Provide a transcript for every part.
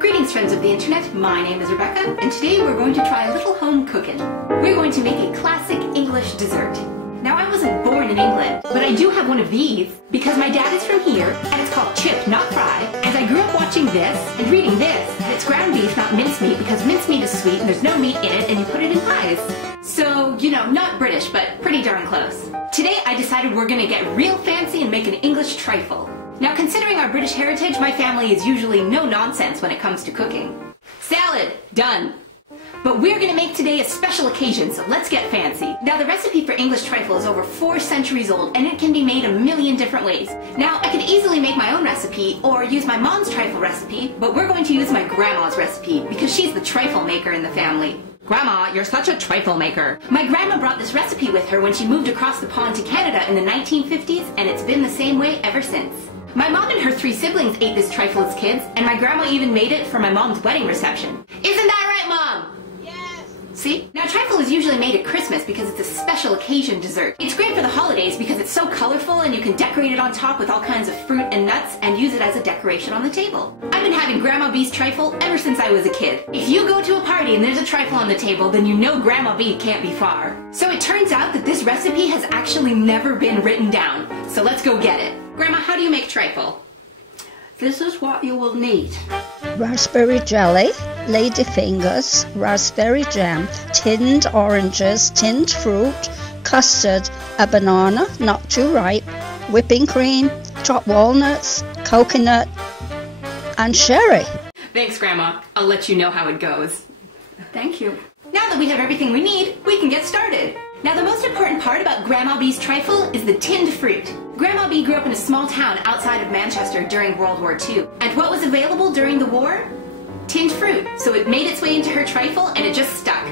Greetings friends of the internet, my name is Rebecca, and today we're going to try a little home cooking. We're going to make a classic English dessert. Now I wasn't born in England, but I do have one of these because my dad is from here, and it's called chip, not fry, as I grew up watching this and reading this, and it's ground beef, not mincemeat, because mincemeat is sweet and there's no meat in it and you put it in pies. So, you know, not British, but pretty darn close. Today I decided we're gonna get real fancy and make an English trifle. Now, considering our British heritage, my family is usually no nonsense when it comes to cooking. Salad, done. But we're gonna make today a special occasion, so let's get fancy. Now, the recipe for English trifle is over 4 centuries old, and it can be made a million different ways. Now, I could easily make my own recipe or use my mom's trifle recipe, but we're going to use my grandma's recipe because she's the trifle maker in the family. Grandma, you're such a trifle maker. My grandma brought this recipe with her when she moved across the pond to Canada in the 1950s, and it's been the same way ever since. My mom and her 3 siblings ate this trifle as kids, and my grandma even made it for my mom's wedding reception. Isn't that right, Mom? Yes! See? Now, trifle is usually made at Christmas because it's a special occasion dessert. It's great for the holidays because it's so colorful and you can decorate it on top with all kinds of fruit and nuts and use it as a decoration on the table. I've been having Grandma B's trifle ever since I was a kid. If you go to a party and there's a trifle on the table, then you know Grandma B can't be far. So it turns out that this recipe has actually never been written down. So let's go get it. Grandma, how do you make trifle? This is what you will need. Raspberry jelly, ladyfingers, raspberry jam, tinned oranges, tinned fruit, custard, a banana, not too ripe, whipping cream, chopped walnuts, coconut, and sherry. Thanks, Grandma. I'll let you know how it goes. Thank you. Now that we have everything we need, we can get started. Now, the most important part about Grandma B's trifle is the tinned fruit. Grandma B grew up in a small town outside of Manchester during World War II. And what was available during the war? Tinned fruit. So it made its way into her trifle and it just stuck.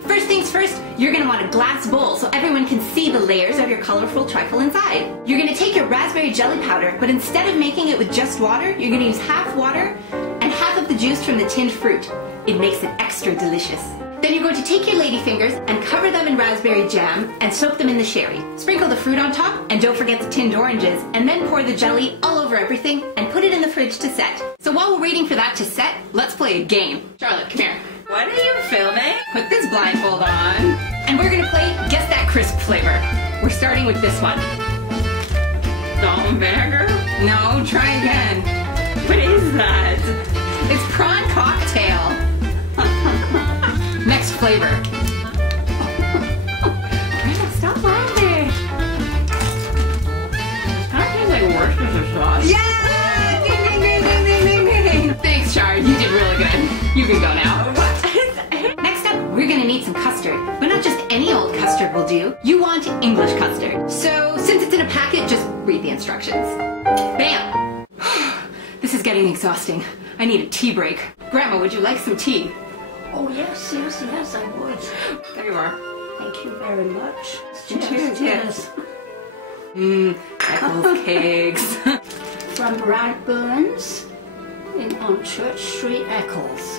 First things first, you're going to want a glass bowl so everyone can see the layers of your colorful trifle inside. You're going to take your raspberry jelly powder, but instead of making it with just water, you're going to use half water and half of the juice from the tinned fruit. It makes it extra delicious. Then you're going to take your ladyfingers and cover them in raspberry jam and soak them in the sherry. Sprinkle the fruit on top and don't forget the tinned oranges, and then pour the jelly all over everything and put it in the fridge to set. So while we're waiting for that to set, let's play a game. Charlotte, come here. What are you filming? Put this blindfold on. And we're gonna play Guess That Crisp flavor. We're starting with this one. Salt and vinegar? No, try again. What is that? It's prawn cocktail. Next flavor. Grandma, stop laughing. That tastes like Worcestershire sauce. Yeah! Ding, ding, ding, ding, ding, ding, ding. Thanks, Char. You did really good. You can go now. Next up, we're gonna need some custard. But not just any old custard will do. You want English custard. So, since it's in a packet, just read the instructions. Bam! This is getting exhausting. I need a tea break. Grandma, would you like some tea? Oh, yes, I would. There you are. Thank you very much. Cheers, yes. Eccles cakes. From Radburn's on Church Street, Eccles.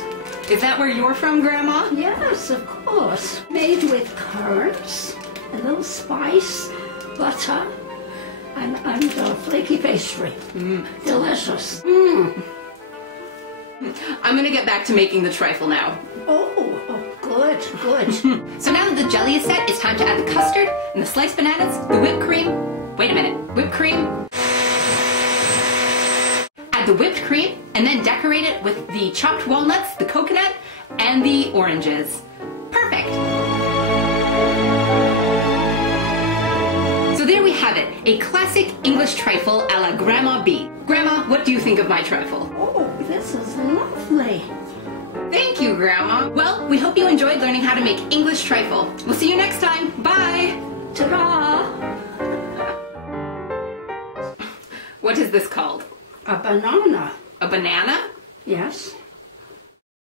Is that where you're from, Grandma? Yes, of course. Made with currants, a little spice, butter, and flaky pastry. Delicious. I'm gonna get back to making the trifle now. Oh, good. So now that the jelly is set, it's time to add the custard and the sliced bananas, the whipped cream. Wait a minute, whipped cream. Add the whipped cream and then decorate it with the chopped walnuts, the coconut, and the oranges. Perfect. So there we have it, a classic English trifle a la Grandma B. Grandma, what do you think of my trifle? Oh, this is lovely. Thank you, Grandma. Well, we hope you enjoyed learning how to make English trifle. We'll see you next time. Bye! Ta-da! What is this called? A banana. A banana? Yes.